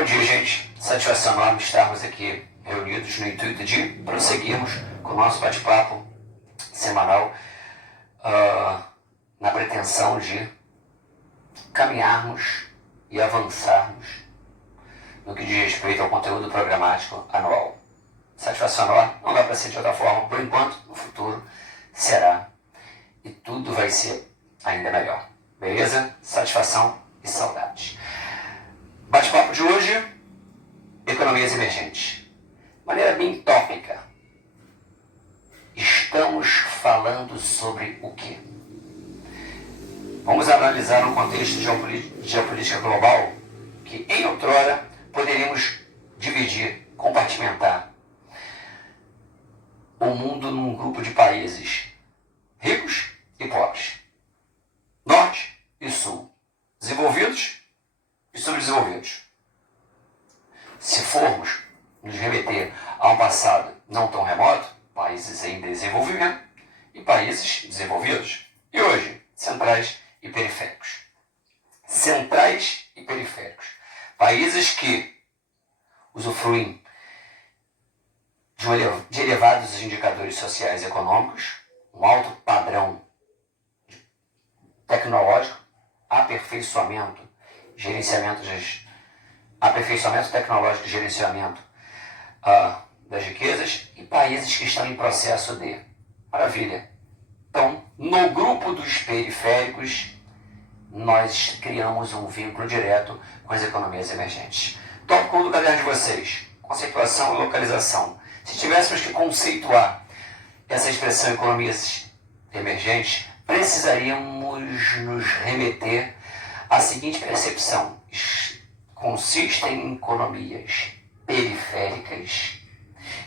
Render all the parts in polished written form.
Bom dia, gente. Satisfação enorme estarmos aqui reunidos no intuito de prosseguirmos com o nosso bate-papo semanal na pretensão de caminharmos e avançarmos no que diz respeito ao conteúdo programático anual. Satisfação enorme, não dá para ser de outra forma, por enquanto, no futuro será e tudo vai ser ainda melhor. Beleza? Satisfação e saudades. Bate-papo de hoje, economias emergentes. De maneira bem tópica, estamos falando sobre o quê? Vamos analisar um contexto de geopolítica global que, em outrora, poderíamos dividir, compartimentar o mundo num grupo de países ricos e pobres, norte e sul, desenvolvidos e subdesenvolvidos. Se formos nos remeter a um passado não tão remoto, países em desenvolvimento e países desenvolvidos. E hoje, centrais e periféricos. Centrais e periféricos. Países que usufruem de elevados indicadores sociais e econômicos, um alto padrão tecnológico, aperfeiçoamento tecnológico e gerenciamento das riquezas, e países que estão em processo de maravilha. Então, no grupo dos periféricos, nós criamos um vínculo direto com as economias emergentes. Tópico do caderno de vocês: conceituação e localização. Se tivéssemos que conceituar essa expressão economias emergentes, precisaríamos nos remeter à seguinte percepção: consistem em economias periféricas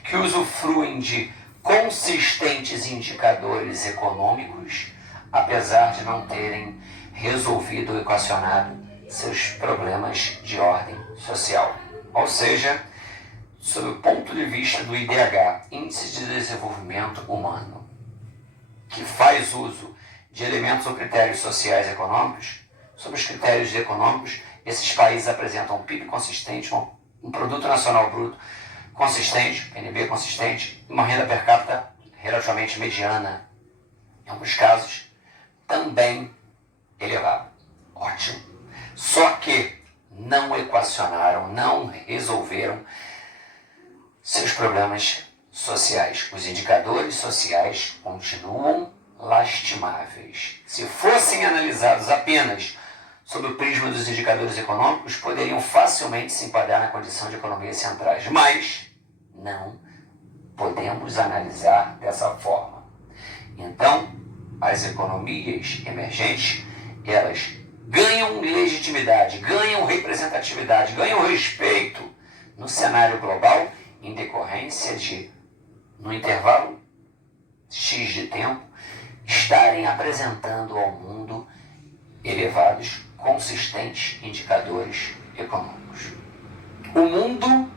que usufruem de consistentes indicadores econômicos, apesar de não terem resolvido ou equacionado seus problemas de ordem social. Ou seja, sob o ponto de vista do IDH, Índice de Desenvolvimento Humano, que faz uso de elementos ou critérios sociais e econômicos, sob os critérios econômicos, esses países apresentam um PIB consistente, um Produto Nacional Bruto consistente, PNB consistente, uma renda per capita relativamente mediana, em alguns casos, também elevada. Ótimo. Só que não equacionaram, não resolveram seus problemas sociais. Os indicadores sociais continuam lastimáveis. Se fossem analisados apenas sob o prisma dos indicadores econômicos, poderiam facilmente se enquadrar na condição de economias centrais. Mas não podemos analisar dessa forma. Então, as economias emergentes, elas ganham legitimidade, ganham representatividade, ganham respeito no cenário global em decorrência de, no intervalo X de tempo, estarem apresentando ao mundo elevados, consistentes indicadores econômicos. O mundo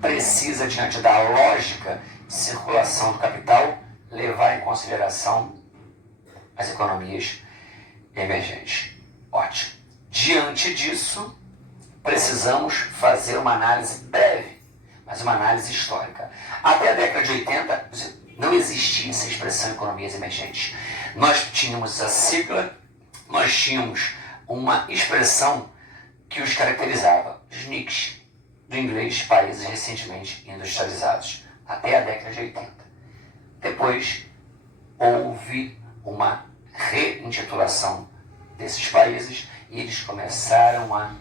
precisa, diante da lógica de circulação do capital, levar em consideração as economias emergentes. Ótimo. Diante disso, precisamos fazer uma análise breve, mas uma análise histórica. Até a década de 80, não existia essa expressão economias emergentes. Nós tínhamos a sigla, nós tínhamos uma expressão que os caracterizava, os NICs, do inglês, países recentemente industrializados, até a década de 80. Depois, houve uma reintitulação desses países e eles começaram a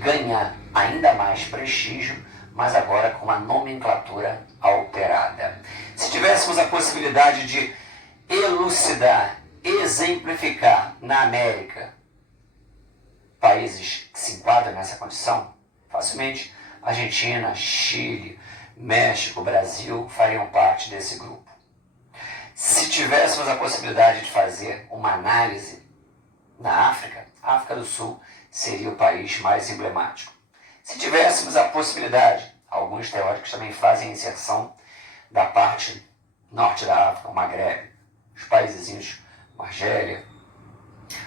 ganhar ainda mais prestígio, mas agora com uma nomenclatura alterada. Se tivéssemos a possibilidade de elucidar, exemplificar na América países que se enquadram nessa condição, facilmente Argentina, Chile, México, Brasil fariam parte desse grupo. Se tivéssemos a possibilidade de fazer uma análise na África, a África do Sul seria o país mais emblemático. Se tivéssemos a possibilidade, alguns teóricos também fazem inserção da parte norte da África, o Magrebe, os países, Argélia,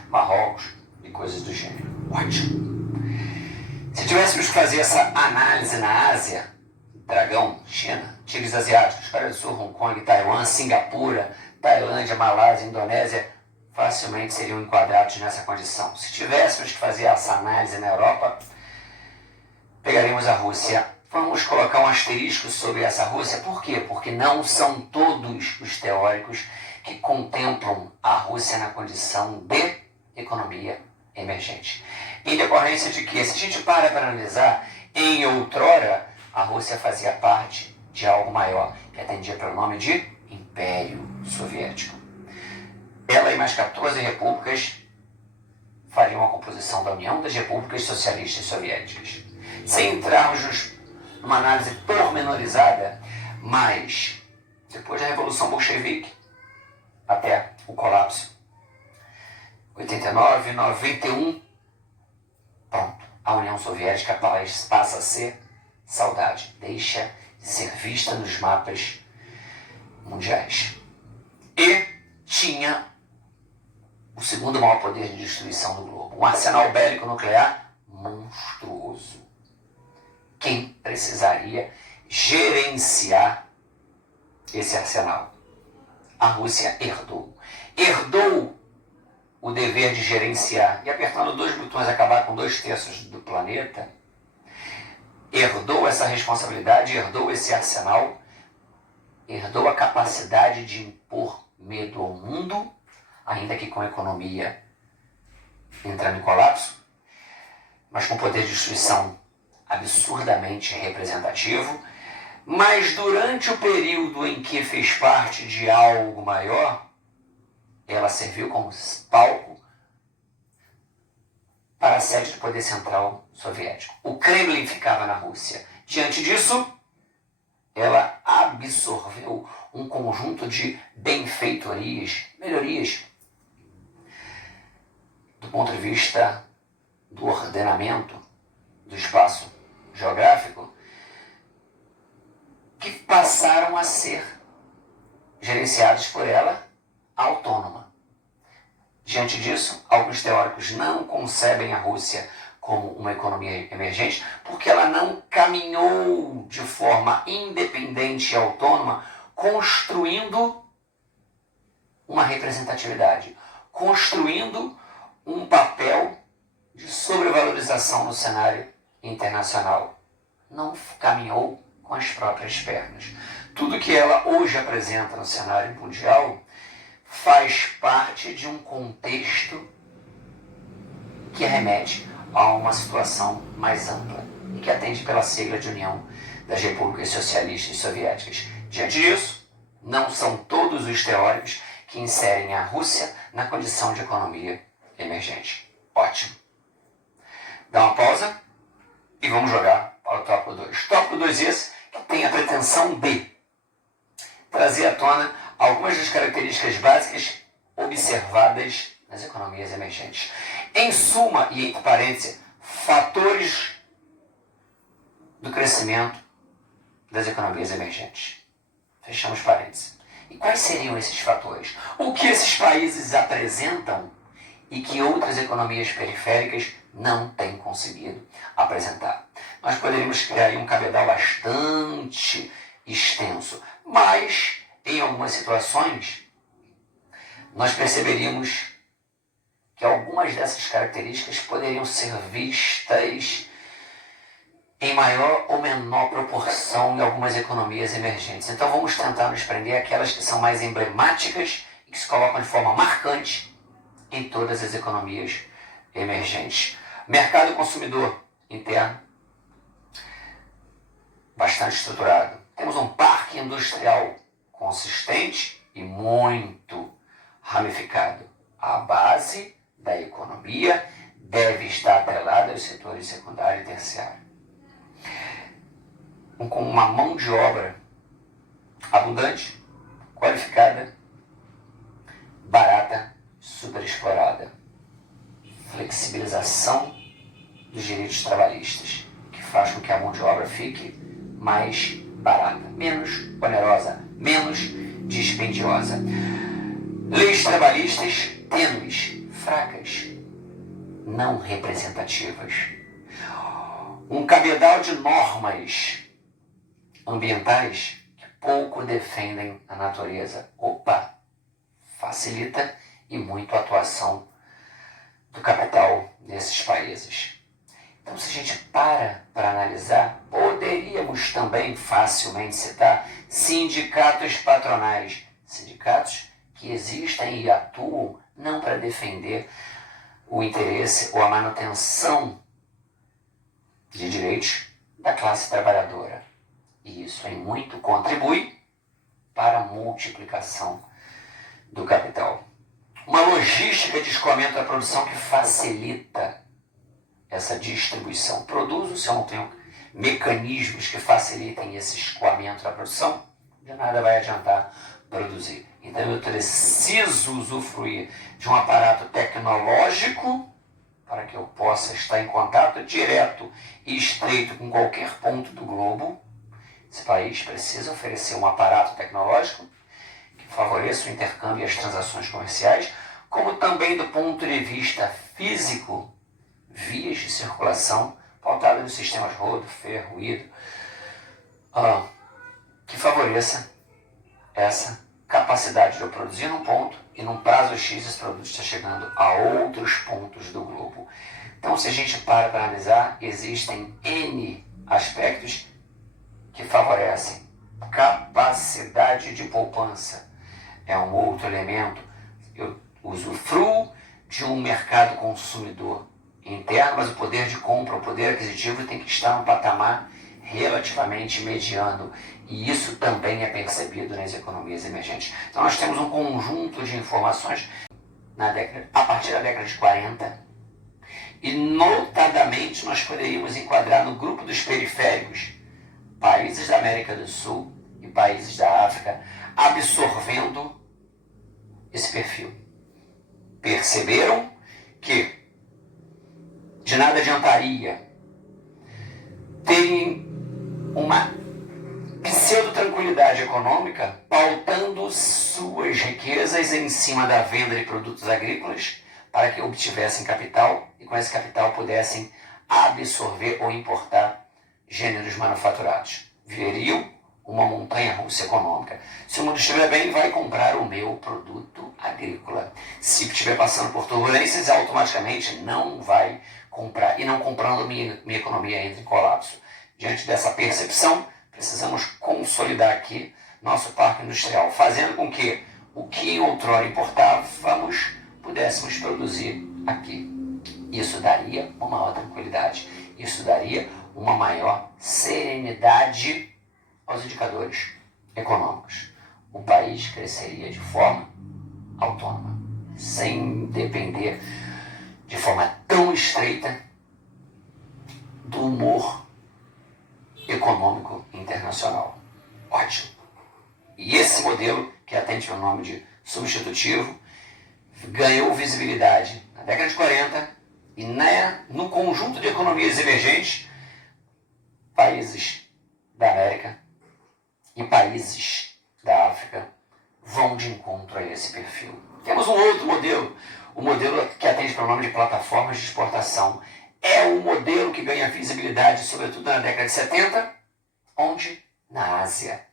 Marrocos e coisas do gênero. Ótimo. Se tivéssemos que fazer essa análise na Ásia, Dragão, China, tigres asiáticos, Coreia do Sul, Hong Kong, Taiwan, Singapura, Tailândia, Malásia, Indonésia, facilmente seriam enquadrados nessa condição. Se tivéssemos que fazer essa análise na Europa, pegaríamos a Rússia. Vamos colocar um asterisco sobre essa Rússia. Por quê? Porque não são todos os teóricos que contemplam a Rússia na condição de economia emergente. Em decorrência de que, se a gente para analisar, em outrora, a Rússia fazia parte de algo maior, que atendia pelo nome de Império Soviético. Ela e mais 14 repúblicas fariam a composição da União das Repúblicas Socialistas Soviéticas. Sem entrarmos numa análise pormenorizada, mas depois da Revolução Bolchevique até o colapso, 89, 91, pronto, a União Soviética passa a ser saudade, deixa de ser vista nos mapas mundiais. E tinha o segundo maior poder de destruição do globo, um arsenal bélico nuclear monstruoso. Quem precisaria gerenciar esse arsenal? A Rússia herdou o dever de gerenciar, e apertando 2 botões acabar com 2/3 do planeta, herdou essa responsabilidade, herdou esse arsenal, herdou a capacidade de impor medo ao mundo, ainda que com a economia entrando em colapso, mas com poder de destruição absurdamente representativo. Mas durante o período em que fez parte de algo maior, ela serviu como palco para a sede do poder central soviético. O Kremlin ficava na Rússia. Diante disso, ela absorveu um conjunto de benfeitorias, melhorias, do ponto de vista do ordenamento do espaço geográfico, que passaram a ser gerenciados por ela autônoma. Diante disso, alguns teóricos não concebem a Rússia como uma economia emergente porque ela não caminhou de forma independente e autônoma, construindo uma representatividade, construindo um papel de sobrevalorização no cenário internacional. Não caminhou com as próprias pernas. Tudo que ela hoje apresenta no cenário mundial faz parte de um contexto que remete a uma situação mais ampla e que atende pela sigla de União das Repúblicas Socialistas Soviéticas. Diante disso, não são todos os teóricos que inserem a Rússia na condição de economia emergente. Ótimo. Dá uma pausa e vamos jogar para o tópico 2. Tópico 2 esse que tem a pretensão de trazer à tona algumas das características básicas observadas nas economias emergentes. Em suma, e entre parênteses, fatores do crescimento das economias emergentes. Fechamos parênteses. E quais seriam esses fatores? O que esses países apresentam e que outras economias periféricas não têm conseguido apresentar? Nós poderíamos criar aí um cabedal bastante extenso, mas em algumas situações nós perceberíamos que algumas dessas características poderiam ser vistas em maior ou menor proporção em algumas economias emergentes. Então vamos tentar nos prender àquelas que são mais emblemáticas e que se colocam de forma marcante em todas as economias emergentes. Mercado consumidor interno bastante estruturado. Temos um parque industrial consistente e muito ramificado. A base da economia deve estar atrelada aos setores secundário e terciário, com uma mão de obra abundante, qualificada, barata, superexplorada. Flexibilização dos direitos trabalhistas, que faz com que a mão de obra fique mais barata, menos onerosa, menos dispendiosa. Leis trabalhistas tênues, fracas, não representativas. um cabedal de normas ambientais que pouco defendem a natureza. Opa! Facilita e muito a atuação do capital nesses países. Então, se a gente para analisar, poderíamos também facilmente citar sindicatos patronais, sindicatos que existem e atuam não para defender o interesse ou a manutenção de direitos da classe trabalhadora. E isso em muito contribui para a multiplicação do capital. Uma logística de escoamento da produção que facilita essa distribuição. Produzo, se eu não tenho mecanismos que facilitem esse escoamento da produção, de nada vai adiantar produzir. Então eu preciso usufruir de um aparato tecnológico para que eu possa estar em contato direto e estreito com qualquer ponto do globo. Esse país precisa oferecer um aparato tecnológico que favoreça o intercâmbio e as transações comerciais, como também do ponto de vista físico, vias de circulação pautadas nos sistemas rodo, ferro, hidro, que favoreça essa capacidade de eu produzir num ponto e num prazo X esse produto está chegando a outros pontos do globo. Então, se a gente para analisar, existem N aspectos que favorecem capacidade de poupança. É um outro elemento. Eu usufruo de um mercado consumidor interno, mas o poder de compra, o poder aquisitivo tem que estar num patamar relativamente mediano. E isso também é percebido nas economias emergentes. Então nós temos um conjunto de informações a partir da década de 40, e notadamente nós poderíamos enquadrar no grupo dos periféricos países da América do Sul e países da África absorvendo esse perfil. Perceberam que de nada adiantaria terem uma pseudo-tranquilidade econômica pautando suas riquezas em cima da venda de produtos agrícolas para que obtivessem capital e com esse capital pudessem absorver ou importar gêneros manufaturados. Viveriam uma montanha-russa econômica. Se o mundo estiver bem, vai comprar o meu produto agrícola. Se estiver passando por turbulências, automaticamente não vai comprar. E não comprando, minha economia entra em colapso. Diante dessa percepção, precisamos consolidar aqui nosso parque industrial, fazendo com que o que outrora importávamos pudéssemos produzir aqui. Isso daria uma maior tranquilidade. Isso daria uma maior serenidade aos indicadores econômicos. O país cresceria de forma autônoma, sem depender de forma tão estreita do humor econômico internacional. Ótimo. E esse modelo, que atende ao nome de substitutivo, ganhou visibilidade na década de 40 e no conjunto de economias emergentes, países da América e países da África vão de encontro a esse perfil. Temos um outro modelo, o modelo que atende para o nome de plataformas de exportação. É o modelo que ganha visibilidade, sobretudo na década de 70, onde? Na Ásia.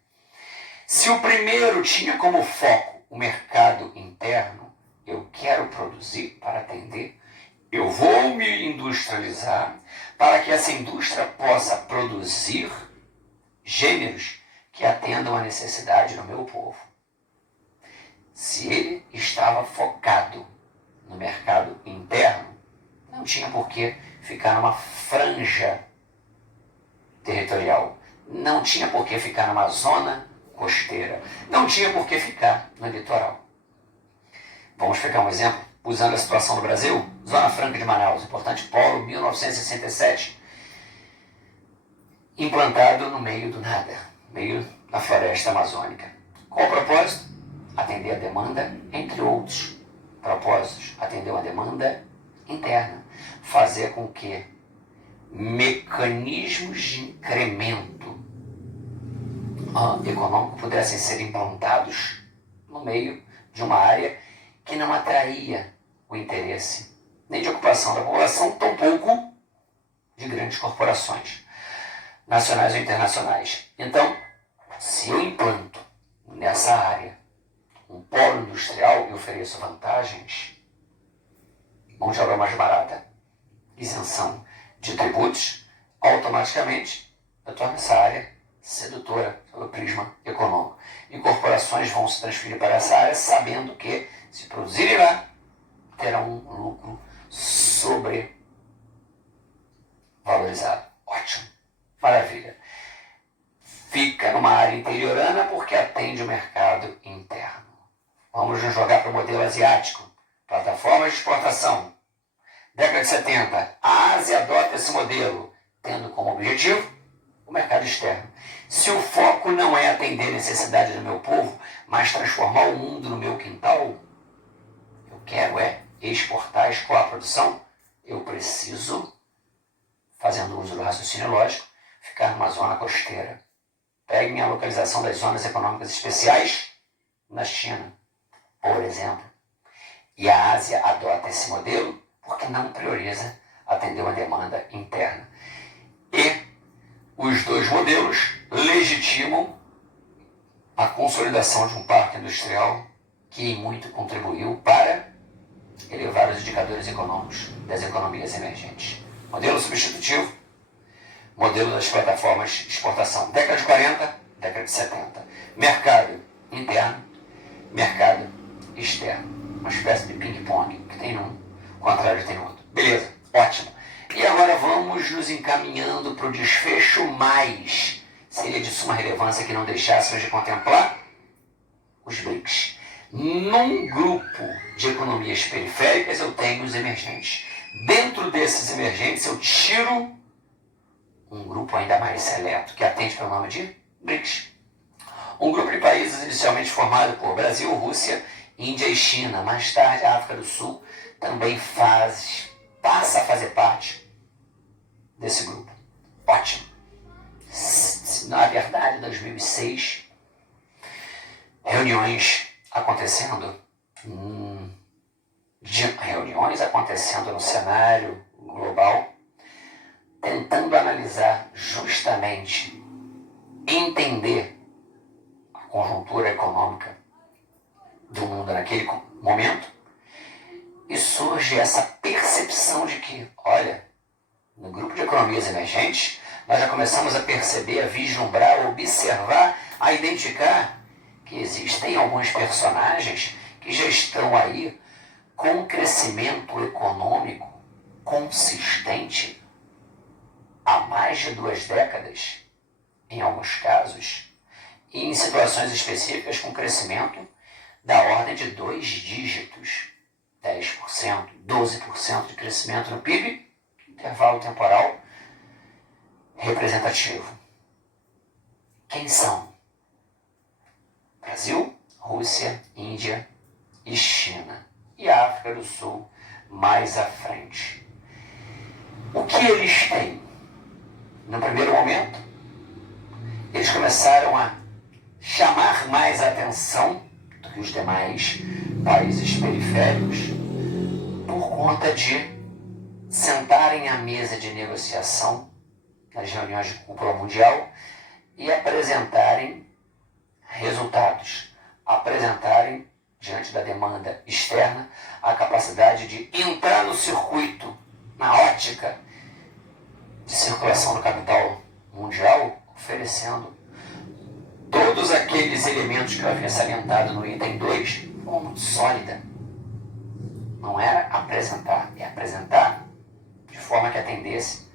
Se o primeiro tinha como foco o mercado interno, eu quero produzir para atender, eu vou me industrializar para que essa indústria possa produzir gêneros que atendam à necessidade do meu povo. Se ele estava focado no mercado interno, não tinha por que ficar numa franja territorial. Não tinha por que ficar numa zona costeira. Não tinha por que ficar no litoral. Vamos pegar um exemplo, usando a situação do Brasil. Zona Franca de Manaus, importante polo, 1967. Implantado no meio do nada, meio da floresta amazônica. Qual o propósito? Atender a demanda, entre outros propósitos. Atender uma demanda interna. Fazer com que mecanismos de incremento econômico pudessem ser implantados no meio de uma área que não atraía o interesse nem de ocupação da população, tampouco de grandes corporações, nacionais ou internacionais. Então, se eu implanto nessa área um polo industrial e ofereço vantagens, mão de obra mais barata, isenção de tributos, automaticamente eu torno essa área sedutora pelo prisma econômico. E corporações vão se transferir para essa área sabendo que, se produzirem lá, terão um lucro sobrevalorizado. Ótimo, maravilha. Fica numa área interiorana porque atende o mercado interno. Vamos nos jogar para o modelo asiático. Plataformas de exportação. Década de 70, a Ásia adota esse modelo, tendo como objetivo o mercado externo. Se o foco não é atender a necessidade do meu povo, mas transformar o mundo no meu quintal, eu quero exportar, escoar a produção, eu preciso, fazendo uso do raciocínio lógico, ficar numa zona costeira. Peguem a localização das zonas econômicas especiais na China, por exemplo. E a Ásia adota esse modelo porque não prioriza atender uma demanda interna. E os dois modelos legitimam a consolidação de um parque industrial que em muito contribuiu para elevar os indicadores econômicos das economias emergentes. Modelo substitutivo, modelo das plataformas de exportação. Década de 40, década de 70. Mercado interno, mercado externo. Uma espécie de ping-pong, que tem um, o contrário tem outro. Beleza, ótimo. E agora vamos nos encaminhando para o desfecho mais. Seria de suma relevância que não deixássemos de contemplar os BRICS. Num grupo de economias periféricas eu tenho os emergentes. Dentro desses emergentes eu tiro um grupo ainda mais seleto, que atende pelo nome de BRICS. Um grupo de países inicialmente formado por Brasil, Rússia, Índia e China. Mais tarde a África do Sul também passa a fazer parte desse grupo. Ótimo. Na verdade, em 2006, reuniões acontecendo no cenário global, tentando analisar justamente, entender a conjuntura econômica do mundo naquele momento, e surge essa percepção de que, olha, no grupo de economias emergentes, nós já começamos a perceber, a vislumbrar, a observar, a identificar que existem alguns personagens que já estão aí com um crescimento econômico consistente há mais de 2 décadas, em alguns casos, e em situações específicas com crescimento da ordem de 2 dígitos, 10%, 12% de crescimento no PIB, intervalo temporal representativo. Quem são? Brasil, Rússia, Índia e China. E a África do Sul mais à frente. O que eles têm? No primeiro momento, eles começaram a chamar mais atenção do que os demais países periféricos por conta de sentarem à mesa de negociação nas reuniões de cúpula mundial e apresentarem resultados, apresentarem diante da demanda externa a capacidade de entrar no circuito, na ótica de circulação do capital mundial, oferecendo todos aqueles elementos que eu havia salientado no item 2 de forma muito sólida. Não era apresentar, é apresentar de forma que atendesse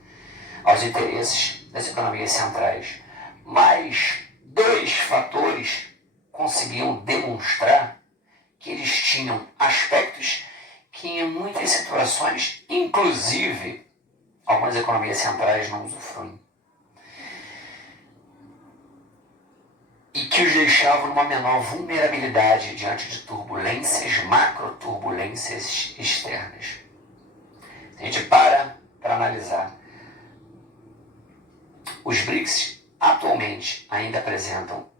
aos interesses das economias centrais. Mas 2 fatores conseguiam demonstrar que eles tinham aspectos que em muitas situações, inclusive algumas economias centrais não usufruem, e que os deixavam numa menor vulnerabilidade diante de turbulências, macroturbulências externas. Se a gente para analisar, os BRICS atualmente ainda apresentam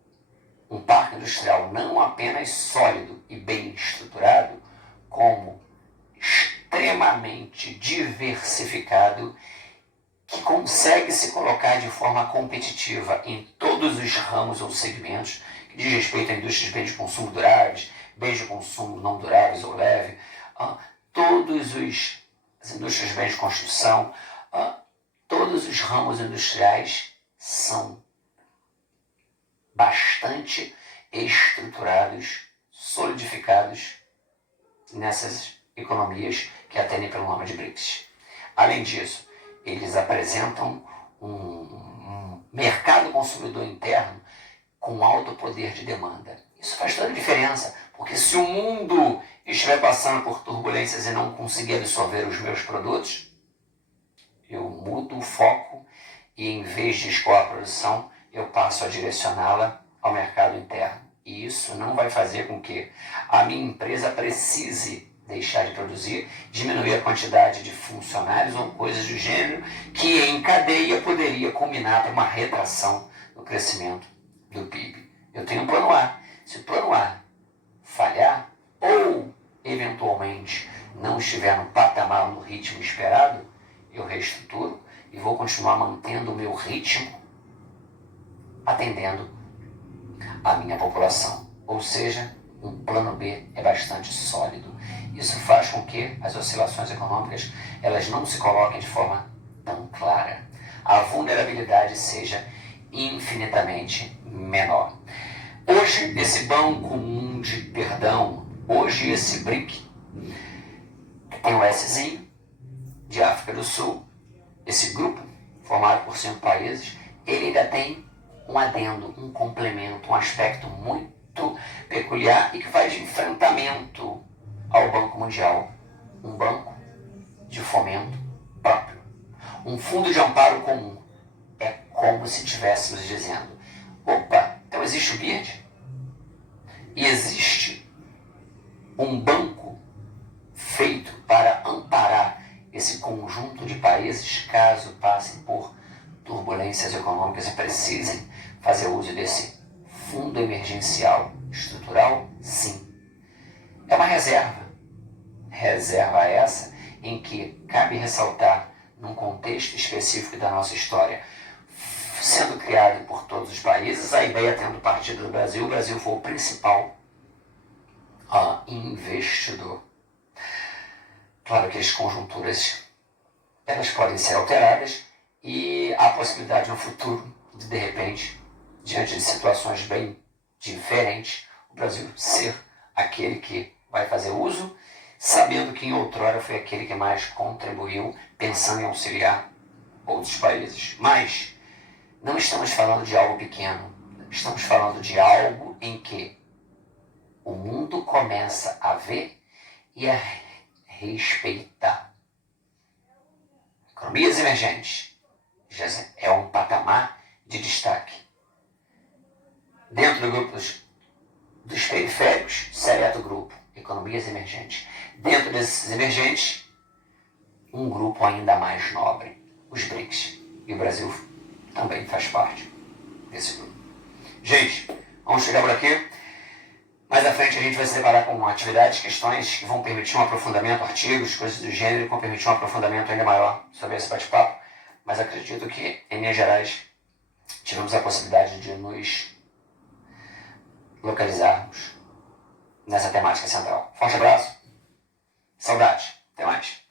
um parque industrial não apenas sólido e bem estruturado, como extremamente diversificado, que consegue se colocar de forma competitiva em todos os ramos ou segmentos que diz respeito à indústria de bens de consumo duráveis, bens de consumo não duráveis ou leve, todos as indústrias de bens de construção, todos os ramos industriais são bastante estruturados, solidificados nessas economias que atendem pelo nome de BRICS. Além disso, eles apresentam um mercado consumidor interno com alto poder de demanda. Isso faz toda a diferença, porque se o mundo estiver passando por turbulências e não conseguir absorver os meus produtos, eu mudo o foco e, em vez de escoar a produção, eu passo a direcioná-la ao mercado interno. E isso não vai fazer com que a minha empresa precise deixar de produzir, diminuir a quantidade de funcionários ou coisas do gênero, que em cadeia poderia culminar para uma retração no crescimento do PIB. Eu tenho um plano A. Se o plano A falhar ou, eventualmente, não estiver no patamar, no ritmo esperado, eu reestruturo e vou continuar mantendo o meu ritmo, atendendo a minha população. Ou seja, um plano B é bastante sólido. Isso faz com que as oscilações econômicas elas não se coloquem de forma tão clara. A vulnerabilidade seja infinitamente menor. Hoje, esse Banco Mundial, hoje esse BRIC, que tem o Szinho, de África do Sul, esse grupo, formado por 5 países, ele ainda tem um adendo, um complemento, um aspecto muito peculiar e que faz de enfrentamento ao Banco Mundial. Um banco de fomento próprio. Um fundo de amparo comum. É como se estivéssemos dizendo, opa, então existe o BIRD? E existe um banco feito para amparar esse conjunto de países caso passem por turbulências econômicas e precisem fazer uso desse fundo emergencial estrutural? Sim. É uma reserva. Reserva essa em que cabe ressaltar, num contexto específico da nossa história, sendo criado por todos os países, a ideia tendo partido do Brasil, o Brasil foi o principal investidor. Claro que as conjunturas elas podem ser alteradas e há possibilidade no futuro de repente, diante de situações bem diferentes, o Brasil ser aquele que vai fazer uso, sabendo que em outrora foi aquele que mais contribuiu, pensando em auxiliar outros países. Mas não estamos falando de algo pequeno, estamos falando de algo em que o mundo começa a ver e a respeitar. Economias emergentes já é um patamar de destaque. Dentro do grupo dos periféricos, seleto grupo, economias emergentes. Dentro desses emergentes, um grupo ainda mais nobre, os BRICS. E o Brasil também faz parte desse grupo. Gente, vamos chegar por aqui. Mais à frente a gente vai se deparar com atividades, questões que vão permitir um aprofundamento, artigos, coisas do gênero, que vão permitir um aprofundamento ainda maior sobre esse bate-papo. Mas acredito que, em linhas gerais, tivemos a possibilidade de nos localizarmos nessa temática central. Forte abraço, saudade, até mais.